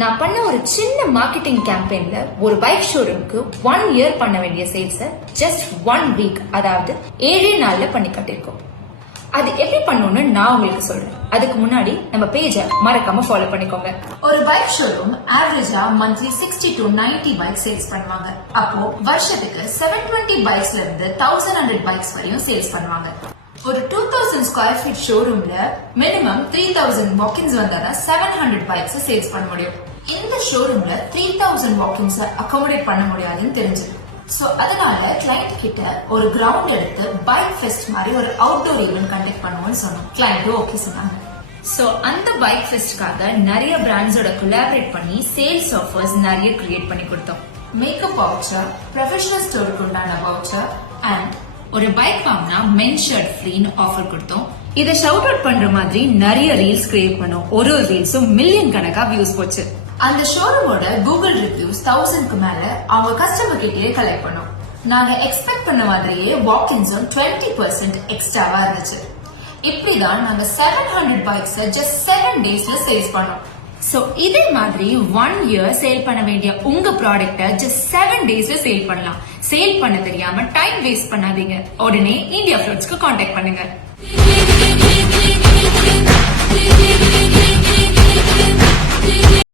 நான் பண்ண ஒரு சின்ன மார்க்கெட்டிங் கேம்பெயின்ல ஒரு பைக் ஷோரூமுக்கு 1 இயர் பண்ண வேண்டிய சேல்ஸ ஜஸ்ட் 1 வீக், அதாவது 7 நாள்ல பண்ணி கட்டிருக்கோம். அது எப்படி பண்ணணும்னு நான் உங்களுக்கு சொல்றேன். அதுக்கு முன்னாடி நம்ம பேஜ மறக்காம ஃபாலோ பண்ணிக்கோங்க. ஒரு பைக் ஷோரூம் ஆவரேஜா மந்த்லி 60 to 90 பைக் சேல்ஸ் பண்ணுவாங்க. அப்போ வருஷத்துக்கு 720 பைக்ஸ்ல இருந்து 1100 பைக்ஸ் வரையும் சேல்ஸ் பண்ணுவாங்க. ஒரு 2000 ஸ்கொயர் ஃபீட் ஷோரூம்ல மினிமம் 3000 வாக்கின்ஸ் வந்தாதான் 700 பைக்ஸ் சேல்ஸ் பண்ண முடியும். இந்த ஷோரூம்ல 3000 வாக்கின்ஸ் அகாமடேட் பண்ண முடியாதுன்னு தெரிஞ்சது. சோ அதனால கிளைண்ட் கிட்ட ஒரு கிரவுண்ட் எடுத்து பைக் ஃபெஸ்ட் மாதிரி ஒரு அவுட்டோர் ஈவென்ட் கண்டக்ட் பண்ணுவோம்னு சொன்னோம். கிளைண்ட்டும் ஓகே சொன்னாங்க. சோ அந்த பைக் ஃபெஸ்ட்காக நிறைய பிராண்ட்ஸோட கொலாபரேட் பண்ணி சேல்ஸ் ஆஃபர்ஸ் நிறைய கிரியேட் பண்ணி கொடுத்தோம். மேக்கப் வவுச்சர், ப்ரொஃபஷனல் ஸ்டோருக்கு உண்டான வவுச்சர் அண்ட் ஒரு பைக் வாங்கினா மென் ஷர்ட் ஃப்ரீன்னு ஆஃபர் கொடுத்தோம். இதை ஷவுட் அவுட் பண்ற மாதிரி நிறைய ரீல்ஸ் கிரியேட் பண்ணோம். ஒரு ரீல்ஸும் மில்லியன் கணக்கா வியூஸ் போச்சு. அந்த ஷோரூமோட கூகுள் ரிவ்யூஸ் 1000க்கு மேல அவங்க கஸ்டமர் கிட்டயே கலெக்ட் பண்ணோம். நாங்க எக்ஸ்பெக்ட் பண்ண மாதிரியே வாக்கின்ஸும் 20% எக்ஸ்ட்ராவா இருந்துச்சு. இப்படிதான் நாங்க 700 பைக்ஸ் ஜஸ்ட் 7 டேஸ்ல சேல்ஸ் பண்ணோம். சோ இதே மாதிரி 1 இயர் சேல் பண்ண வேண்டிய உங்க ப்ராடக்ட்ட ஜஸ்ட் 7 டேஸ்ல சேல் பண்ணலாம். சேல் பண்ண தெரியாம டைம் வேஸ்ட் பண்ணாதீங்க. உடனே இந்தியா ஃப்ளோட்ஸ்க்கு கான்டாக்ட் பண்ணுங்க.